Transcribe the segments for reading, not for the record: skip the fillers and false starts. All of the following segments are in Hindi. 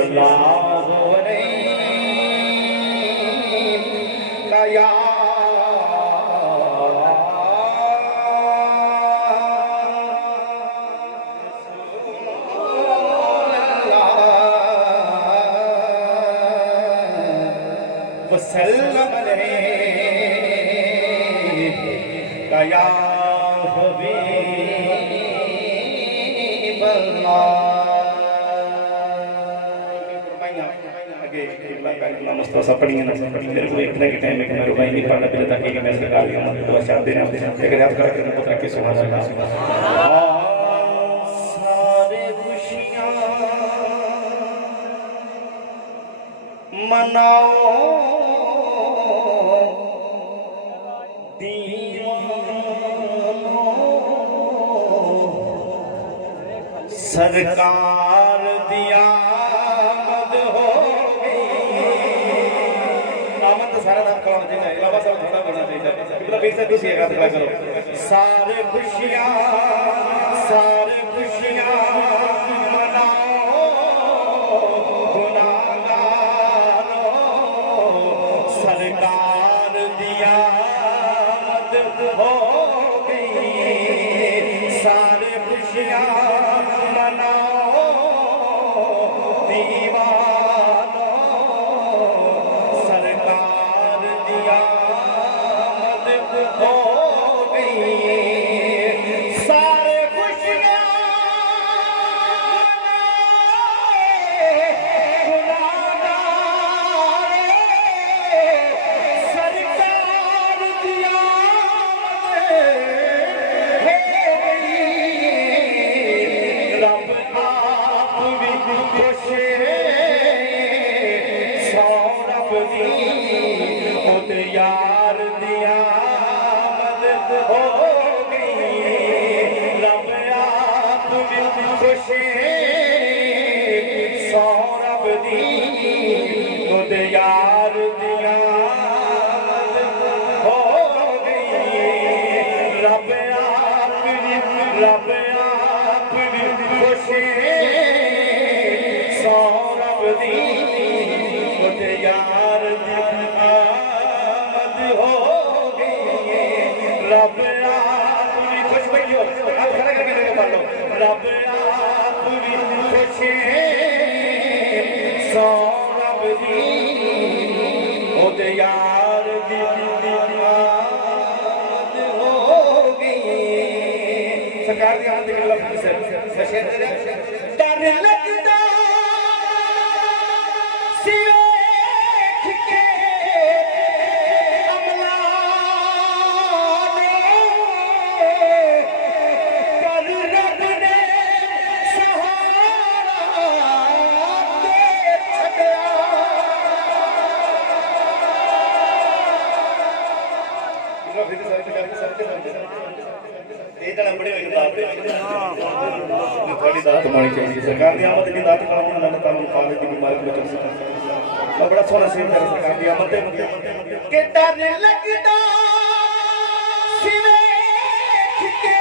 सल्लल्लाहु अलैहि का या वसल्लम अलैहि का या मुस्तफा पढ़िए ना मेरे को इतना के टाइम में मैं रुबाई नहीं पढ़ना पड़ता ताकि मैं सरकार की उम्मत को शाद देना लेकिन याद करके मैं पता कि सुभान अल्लाह सारे खुशियां मनाओ सरकार दिया आमद हो गई। आमद तो सारा नाम कौन देगा इलावा सब थोड़ा बना चाहिए मतलब फिर से दूसरी एक खड़ा करो सारे खुशियां मनाओ गुनाहगारों सरकार दिया आमद हो गई। सारे खुशियां सरकार की आमद की दात कराना अल्लाह ताला खालिद की बीमारी को बचा सके बड़ा सोना सीन कर सरकार की आमद के डर लगदा सिवे के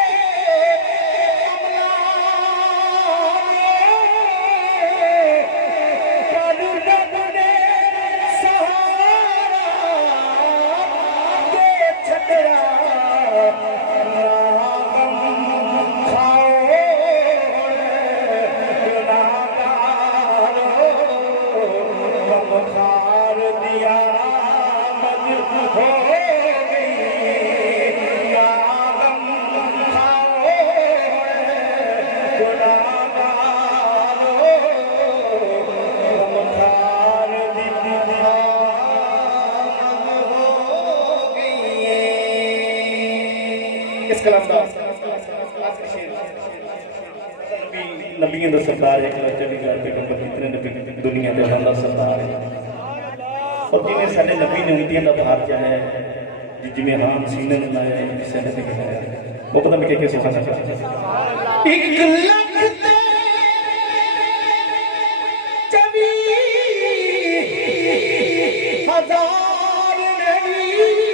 नबियों का सरदार है कितने नबी दुनिया के शानदार सरदार है और जिन्हें साढ़े नबी ने उम्मतियों का भार चाहे जिन्हें हाम सीने में लाया है सैने से कहया वो पता मैं क्या सुखा सकता एक लाख चवी हजार नबी